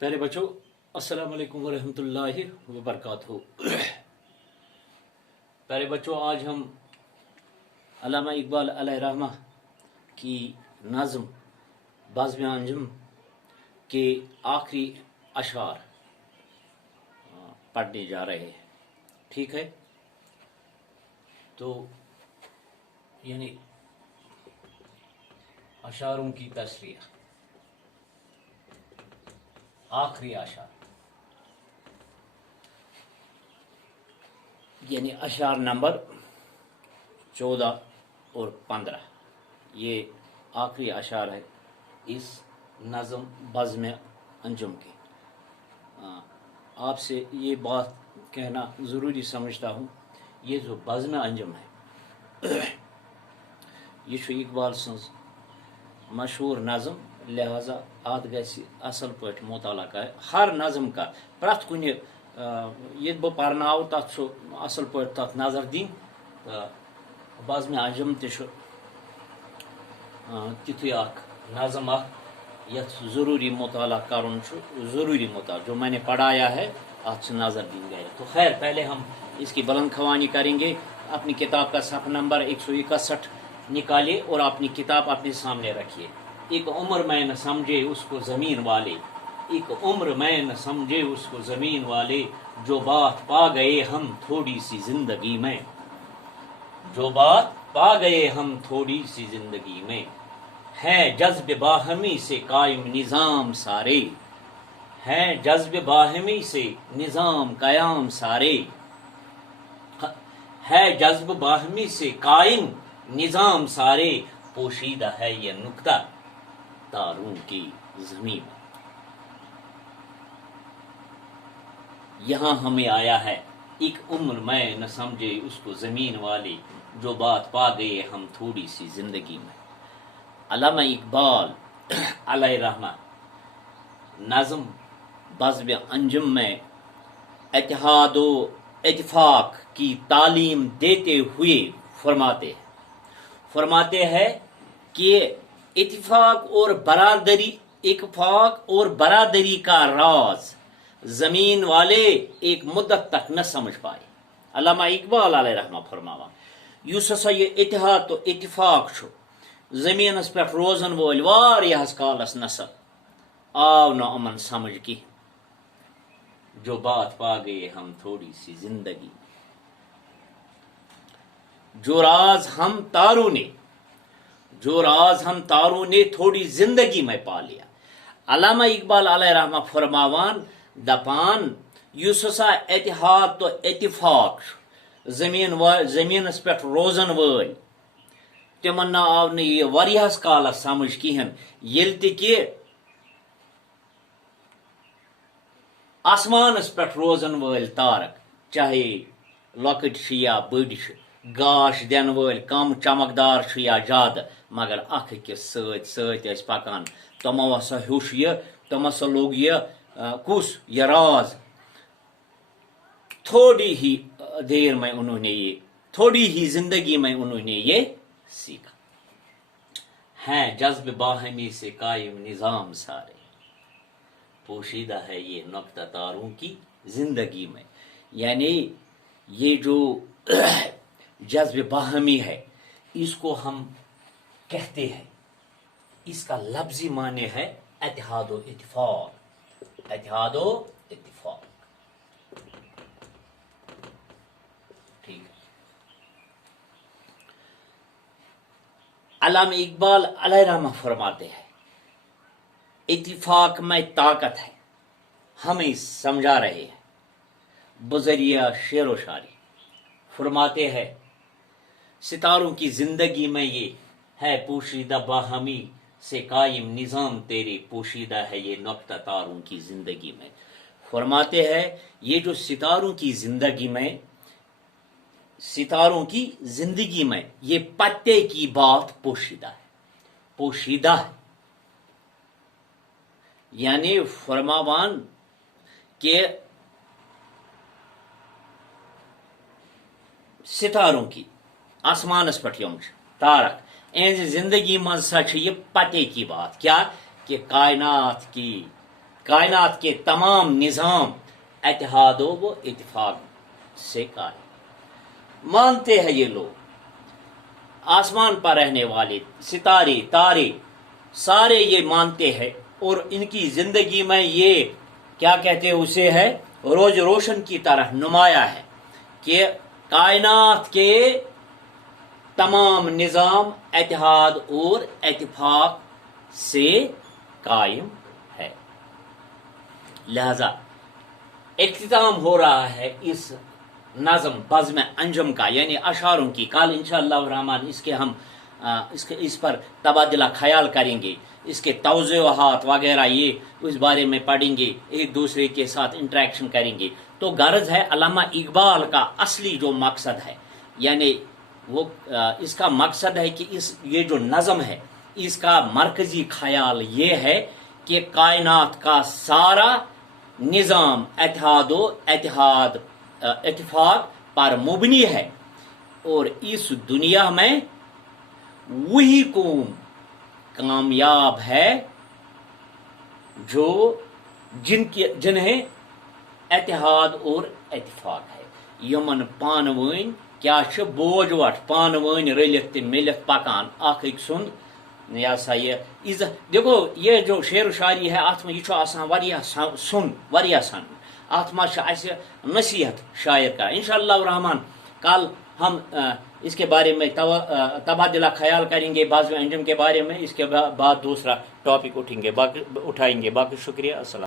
प्यारे बच्चों, अस्सलाम वालेकुम वरहमतुल्लाहि वबरकातुहू। प्यारे बच्चों, आज हम अल्लामा इकबाल अलैहिर्रहमा की नज़्म बज़्म अंजुम के आखिरी अशार पढ़ने जा रहे हैं। ठीक है, तो यानी अशारों की तस्रीह, आखिरी अशार यानी अशार नंबर 14 और 15, ये आखिरी अशार है इस नज़म बज़्म अंजुम के। आपसे ये बात कहना ज़रूरी समझता हूँ, ये जो बज़्म अंजुम है ये इकबाल सन्ज मशहूर नज़म, लिहाजा अत गसी असल पट मुताला कर हर नज़म का प्रत कुन ये बह पर्नाव तथ असल पट तथ नज़र दिन। बज़्म अंजुम तिथु नज़म यथ ज़रूरी मुताला करन ज़रूरी मुताला जो मैंने पढ़ाया है अत नज़र दिन गए। तो खैर, पहले हम इसकी बुलंद खवानी करेंगे। अपनी किताब का सफ़ा नंबर 161 निकालिए और अपनी किताब अपने सामने रखिए। एक उम्र में न समझे उसको ज़मीन वाले, एक उम्र में न समझे उसको ज़मीन वाले, जो बात पा गए हम थोड़ी सी जिंदगी में, जो बात पा गए हम थोड़ी सी जिंदगी में, है जज्ब बाहमी से कायम निज़ाम सारे, है जज्ब बाहमी से निज़ाम कायम सारे, है जज्ब बाहमी से कायम निज़ाम सारे, पोशीदा है ये नुक्ता तारों की ज़मीन। यहाँ हमें आया है एक उम्र में न समझे उसको ज़मीन वाले, जो बात पा गए हम थोड़ी सी जिंदगी में। अल्लामा इकबाल अलैहिर्रहमा नज़्म बज़्म अंजुम में इत्तेहादो इत्तेफाक की तालीम देते हुए फरमाते हैं कि इत्तेफाक और बरादरी का राज जमीन वाले एक मुद्दत तक न समझ पाए। अल्लामा इकबाल अलैहिर्रहमा फरमावा युस हसा ये इत्तेहाद तो इत्तेफाक छु जमीनस पे रोजन वोल वारियास कालस नस आव न अमन समझ की, जो बात पा गए हम थोड़ी सी जिंदगी, जो राज हम तारों ने थोड़ी जिंदगी में पा लिया। अल्लामा इकबाल अलैहिर्रहमा फरमावान दपान युस हसा इत्तेहाद तो इत्तेफाक जमीनस पे रोजन वल तिमन ना आव न ये वारियास कालस समझ किहन, येल ते कि आसमानस पे रोजन वल तारक, चाहे लकट या बड़ गाश दिन वल कम चमकदार या ज्यादा, मगर अख सत पकान तमो हसा हूश ये, तम हसा लोग ये कुस ये राज थोड़ी ही देर में उन्होंने ये, थोड़ी ही जिंदगी में उन्होंने ये सीखा। है जज्ब बाहमी से कायम निज़ाम सारे, पोशीदा है ये नुक्ता तारों की जिंदगी में। यानी ये जो जज्ब बाहमी है इसको हम कहते हैं, इसका लफ्जी माने है इत्तेहादो इत्तेफाक, इत्तेहादो इत्तेफाक। ठीक है, अल्लामा इकबाल अलैहिर्रहमा फरमाते हैं इत्तिफाक में ताकत है, हमें समझा रहे हैं बजरिया शेर व शायरी। फरमाते हैं सितारों की जिंदगी में ये है पोशीदा बाहमी से कायम निज़ाम तेरे, पोशीदा है ये नुक्ता तारों की जिंदगी में। फरमाते हैं ये जो सितारों की जिंदगी में ये पत्ते की बात पोशीदा है, यानी फरमावान के सितारों की आसमानस पे यम तारक एज जिंदगी मज सा ये पते की बात क्या कि कायनात की कायनात के तमाम निज़ाम इत्तेहाद व इत्तेफाक से कायम। मानते हैं ये लोग, आसमान पर रहने वाले सितारे तारे सारे ये मानते हैं, और इनकी जिंदगी में ये क्या कहते हैं उसे है रोज रोशन की तरह नुमाया है कि कायनात के तमाम निज़ाम इत्तेहाद और इत्तेफाक से कायम है। लिहाजा इख्तिताम हो रहा है इस नज़म बज़्म अंजम का, यानी अशारों की। कल इंशाअल्लाह रहमान इसके हम इस पर तबादला ख्याल करेंगे, इसके तौज़ुहात वगैरह ये उस बारे में पढ़ेंगे, एक दूसरे के साथ इंटरेक्शन करेंगे। तो गर्ज है अल्लामा इकबाल का असली जो मकसद है, यानी वो इसका मकसद है कि ये जो नज़म है इसका मरकजी ख्याल ये है कि कायनात का सारा निज़ाम इत्तेहाद इत्तेफाक पर मुबनी है, और इस दुनिया में वही कौम कामयाब है जो जिन्हें इत्तेहाद और इत्तेफाक है। यमन पानवइन क्या बोझ वट पानवइन रलित मिलित पकान अख अक सुंद या सा ये देखो, ये जो शेर शायरी है अत में यह सुन वरिया सन, अत नसीहत शायर का। इंशाअल्लाह रहमान कल हम इसके बारे में तबादला ख्याल करेंगे बज़्म अंजम के बारे में। इसके बाद दूसरा टॉपिक उठाएंगे। बाकी शुक्रिया। अस्सलाम।